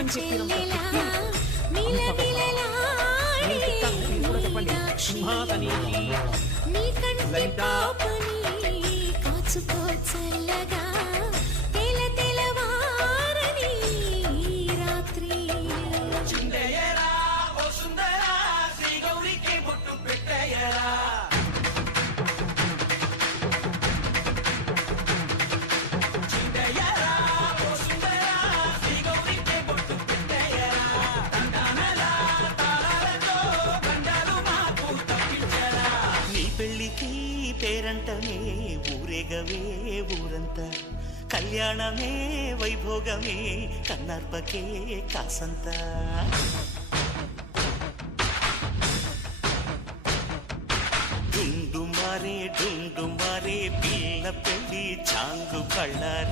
అని చెప్పినంత పెళ్ళికి పేరంటమే ఊరేగవే ఊరంతా కళ్యాణమే వైభోగమే కన్నార్పకే కాసంత డుండు మారే పిల్ల పెళ్ళి చాంగు కళ్ళారి